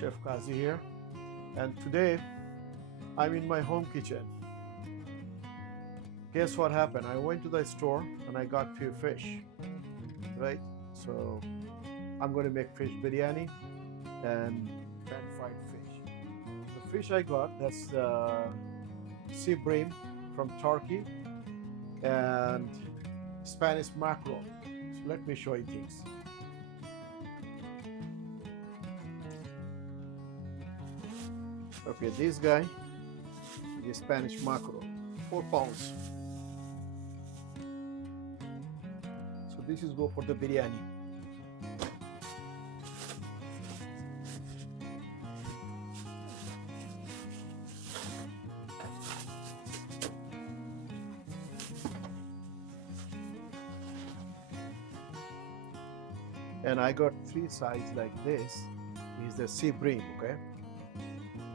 Chef Kazi here, and today I'm in my home kitchen. Guess what happened? I went to the store and I got few fish, right? So I'm going to make fish biryani and pan-fried fish. The fish I got, that's sea bream from Turkey and Spanish mackerel. So let me show you things. Okay, this guy is Spanish mackerel, 4 pounds. So this is go for the biryani. And I got 3 sides like this. Is the sea bream, okay?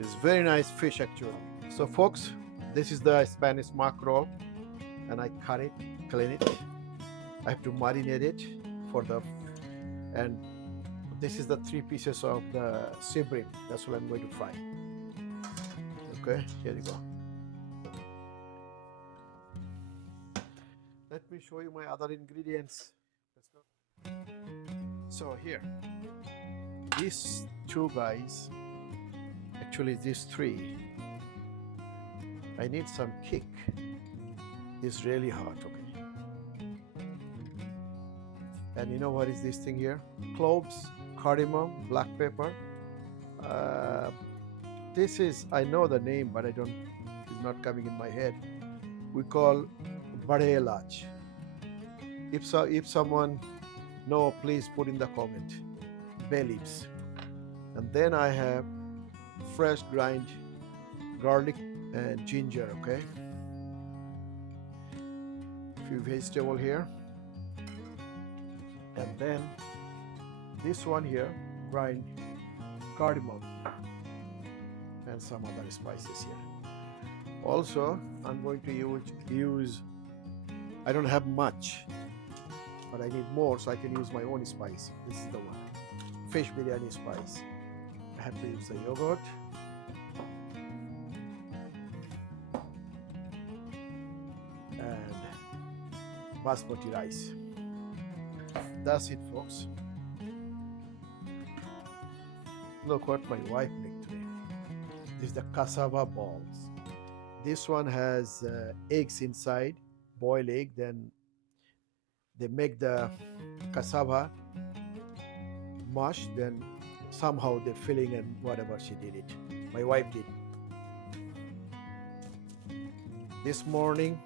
It's very nice fish actually. So folks, this is the Spanish mackerel, and I cut it, clean it. I have to marinate it for the, and this is the 3 pieces of the sea bream. That's what I'm going to fry. Okay, here you go. Let me show you my other ingredients. Let's go. So here, these 2 guys, actually these 3, I need some kick. It's really hot, okay? And you know what is this thing here? Cloves, cardamom, black pepper. This is, I know the name, but it's not coming in my head. We call barelaj. If someone know, please put in the comment. Bay leaves. And then I have fresh grind garlic and ginger, okay? Few vegetable here. And then this one here, grind cardamom and some other spices here. Also, I'm going to use I don't have much, but I need more, so I can use my own spice. This is the one. Fish biryani spice. I have to use the yogurt. And basmati rice. That's it, folks. Look what my wife made today. This is the cassava balls. This one has eggs inside, boiled egg, then they make the cassava mush, then somehow the filling and whatever she did it. My wife did. This morning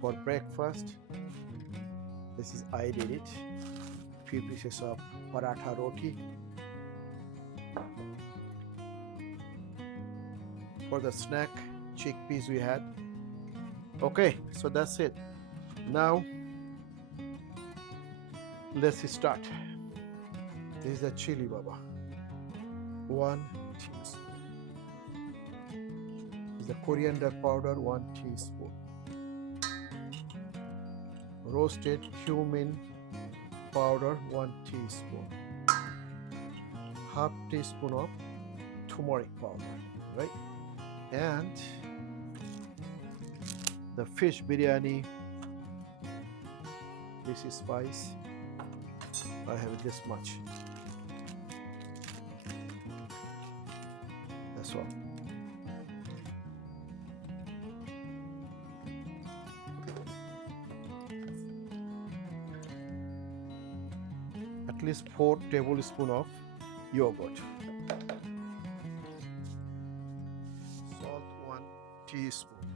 for breakfast, this is I did it. Few pieces of paratha roti. For the snack, chickpeas we had. Okay, so that's it. Now let's start. This is the chili baba. 1 teaspoon. This is the coriander powder, 1 teaspoon. Roasted cumin powder, 1 teaspoon. Half teaspoon of turmeric powder, right? And the fish biryani, this is spice. I have this much. That's all. At least 4 tablespoons of yogurt. Salt, 1 teaspoon.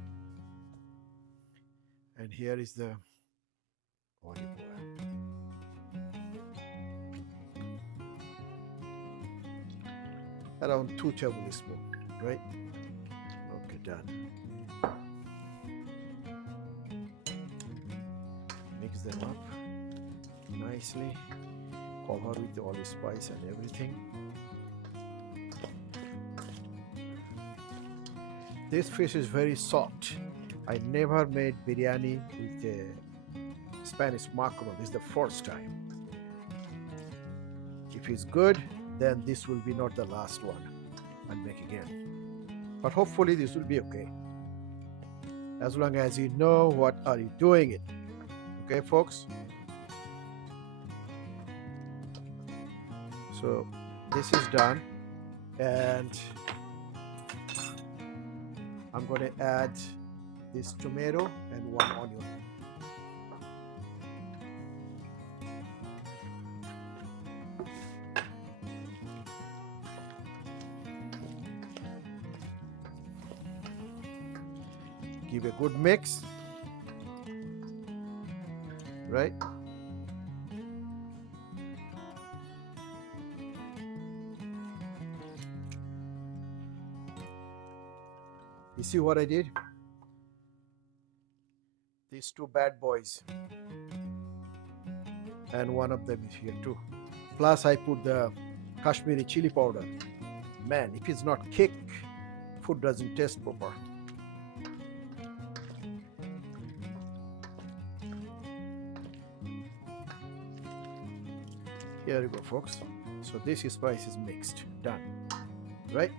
And here is the olive oil. Around 2 tablespoons, right? Okay, done. Mix them up nicely. Cover with all the spice and everything. This fish is very soft. I never made biryani with the Spanish mackerel. This is the first time. If it's good, then this will be not the last one. I'll make again. But hopefully this will be okay. As long as you know what are you doing it. Okay, folks? So this is done. And I'm going to add this tomato and one onion. Give a good mix, right? You see what I did? These two bad boys, and one of them is here too. Plus I put the Kashmiri chili powder. Man, if it's not kick, food doesn't taste proper. Here you go, folks. So this spice is mixed, done, right?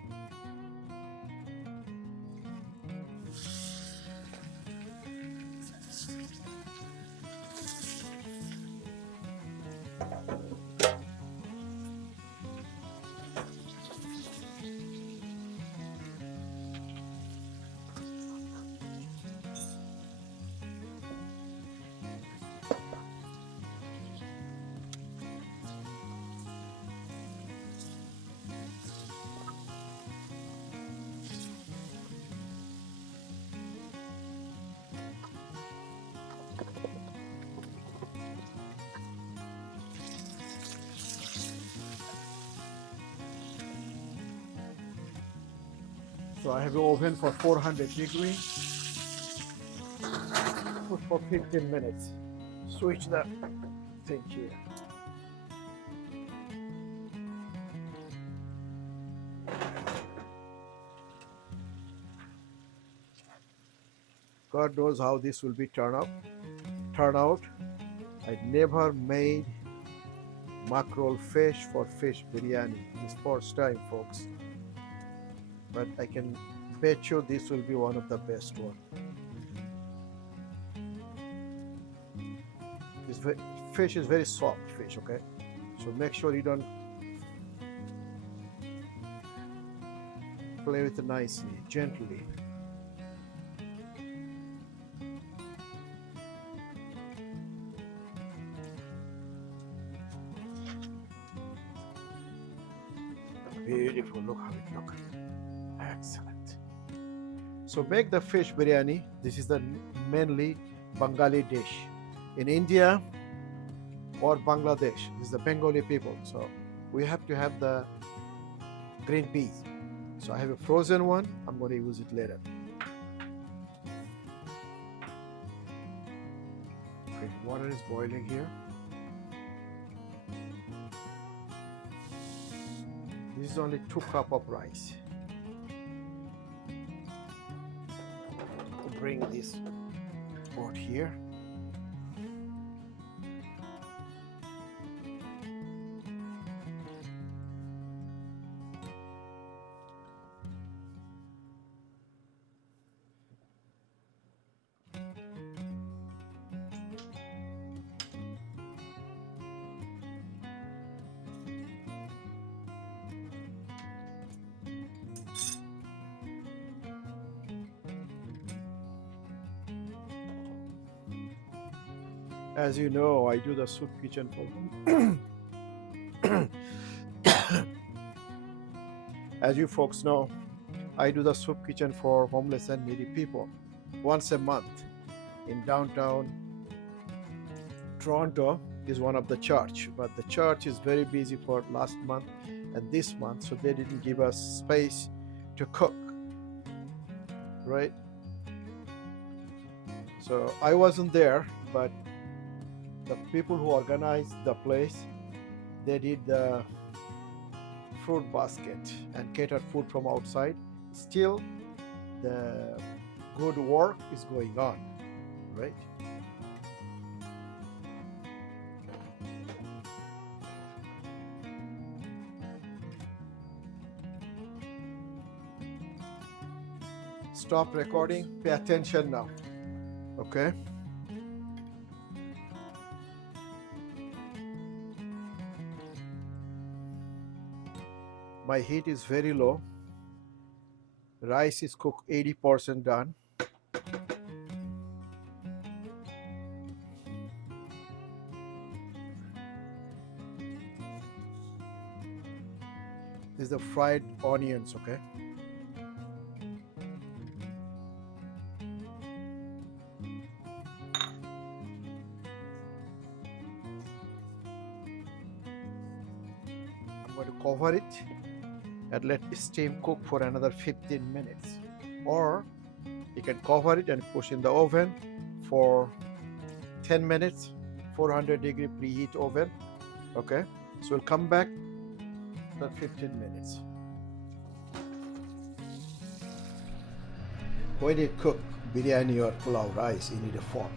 So I have an oven for 400 degrees. Put for 15 minutes. Switch the thing here. God knows how this will be turn out. I never made mackerel fish for fish biryani. It's first time, folks. But I can bet you this will be one of the best one. Fish is very soft fish, okay? So make sure you don't play with it nicely, gently. Beautiful, look how it looks. Excellent. So make the fish biryani. This is the mainly Bengali dish. In India or Bangladesh, this is the Bengali people. So we have to have the green peas. So I have a frozen one. I'm going to use it later. Okay, water is boiling here. This is only 2 cups of rice. Bring this pot here. As you know, I do the soup kitchen for as you folks know, I do the soup kitchen for homeless and needy people once a month in downtown Toronto. Is one of the church, but the church is very busy for last month and this month, so they didn't give us space to cook, right? So I wasn't there, but the people who organized the place, they did the fruit basket and catered food from outside. Still, the good work is going on, right? Stop recording. Pay attention now. Okay. My heat is very low. Rice is cooked 80% done. This is the fried onions, okay? I'm going to cover it and let it steam cook for another 15 minutes. Or you can cover it and push in the oven for 10 minutes, 400-degree preheat oven. Okay, so we'll come back for 15 minutes. When you cook biryani or pulao rice, you need a fork,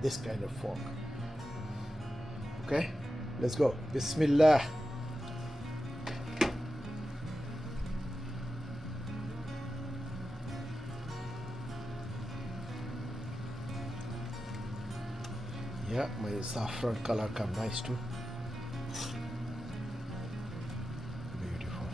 this kind of fork. Okay, let's go. Bismillah. Yeah, my saffron color come nice too. Beautiful.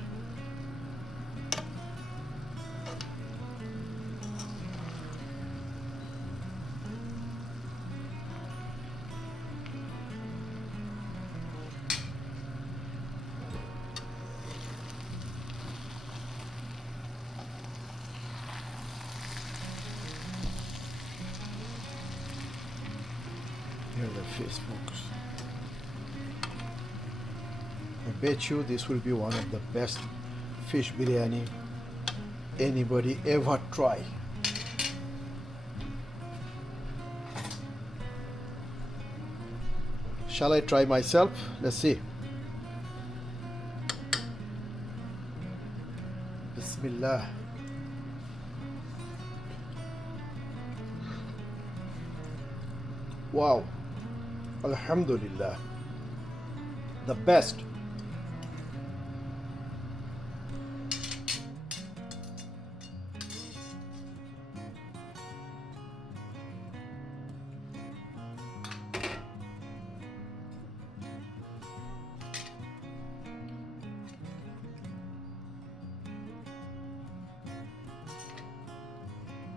Here are the fish books. I bet you this will be one of the best fish biryani anybody ever try. Shall I try myself? Let's see. Bismillah. Wow. Alhamdulillah. The best.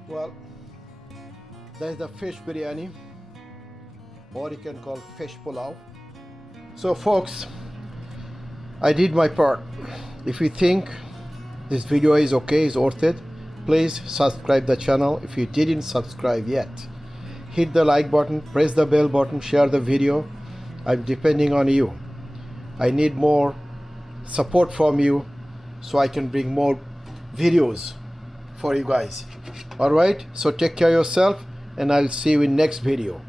Well, that is the fish biryani, or you can call fish pulao. So folks, I did my part. If you think this video is okay, is worth it, please subscribe the channel. If you didn't subscribe yet, hit the like button, press the bell button, share the video. I'm depending on you. I need more support from you so I can bring more videos for you guys. All right, so take care of yourself and I'll see you in next video.